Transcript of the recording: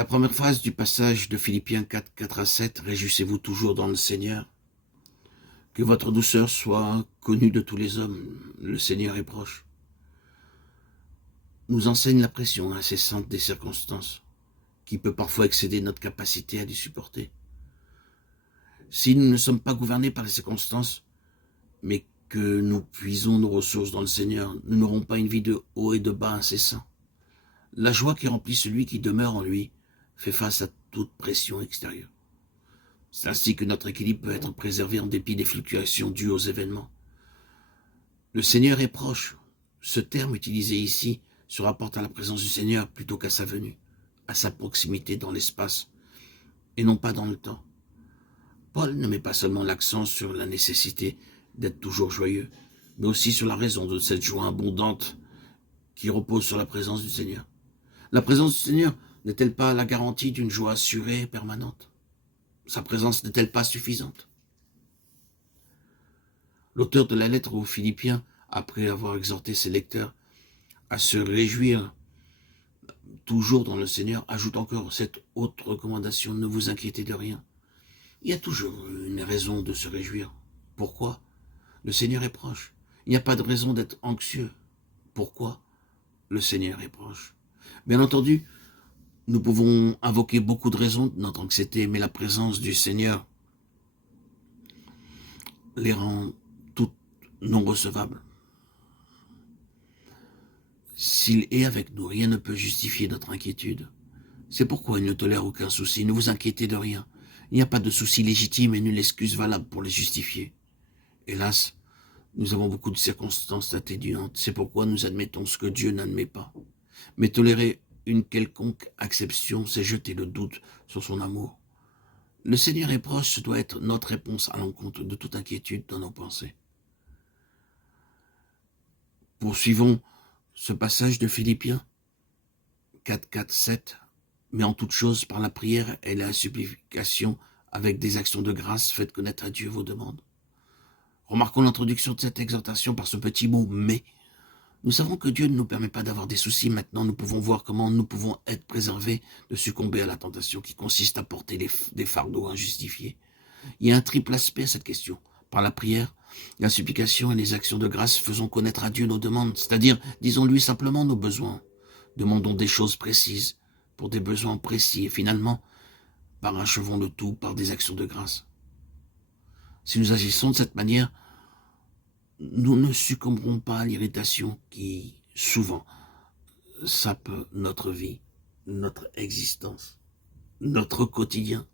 La première phrase du passage de Philippiens 4, 4 à 7, « Réjouissez-vous toujours dans le Seigneur. Que votre douceur soit connue de tous les hommes. Le Seigneur est proche. » nous enseigne la pression incessante des circonstances, qui peut parfois excéder notre capacité à les supporter. Si nous ne sommes pas gouvernés par les circonstances, mais que nous puisons nos ressources dans le Seigneur, nous n'aurons pas une vie de haut et de bas incessant. La joie qui remplit celui qui demeure en lui fait face à toute pression extérieure. C'est ainsi que notre équilibre peut être préservé en dépit des fluctuations dues aux événements. Le Seigneur est proche. Ce terme utilisé ici se rapporte à la présence du Seigneur plutôt qu'à sa venue, à sa proximité dans l'espace, et non pas dans le temps. Paul ne met pas seulement l'accent sur la nécessité d'être toujours joyeux, mais aussi sur la raison de cette joie abondante qui repose sur la présence du Seigneur. La présence du Seigneur n'est-elle pas la garantie d'une joie assurée et permanente? Sa présence n'est-elle pas suffisante? L'auteur de la lettre aux Philippiens, après avoir exhorté ses lecteurs à se réjouir toujours dans le Seigneur, ajoute encore cette autre recommandation: ne vous inquiétez de rien. Il y a toujours une raison de se réjouir. Pourquoi? Le Seigneur est proche. Il n'y a pas de raison d'être anxieux. Pourquoi? Le Seigneur est proche. Bien entendu, nous pouvons invoquer beaucoup de raisons de notre anxiété, mais la présence du Seigneur les rend toutes non recevables. S'il est avec nous, rien ne peut justifier notre inquiétude. C'est pourquoi il ne tolère aucun souci. Ne vous inquiétez de rien. Il n'y a pas de souci légitime et nulle excuse valable pour les justifier. Hélas, nous avons beaucoup de circonstances atténuantes. C'est pourquoi nous admettons ce que Dieu n'admet pas. Mais tolérer une quelconque acception, c'est jeter le doute sur son amour. Le Seigneur est proche, ce doit être notre réponse à l'encontre de toute inquiétude dans nos pensées. Poursuivons ce passage de Philippiens 4, 4, 7. Mais en toute chose, par la prière et la supplication, avec des actions de grâce, faites connaître à Dieu vos demandes. Remarquons l'introduction de cette exhortation par ce petit mot « mais ». Nous savons que Dieu ne nous permet pas d'avoir des soucis. Maintenant, nous pouvons voir comment nous pouvons être préservés de succomber à la tentation qui consiste à porter des fardeaux injustifiés. Il y a un triple aspect à cette question. Par la prière, la supplication et les actions de grâce, faisons connaître à Dieu nos demandes, c'est-à-dire disons-lui simplement nos besoins. Demandons des choses précises pour des besoins précis et finalement, parachevons le tout par des actions de grâce. Si nous agissons de cette manière, nous ne succomberons pas à l'irritation qui, souvent, sape notre vie, notre existence, notre quotidien.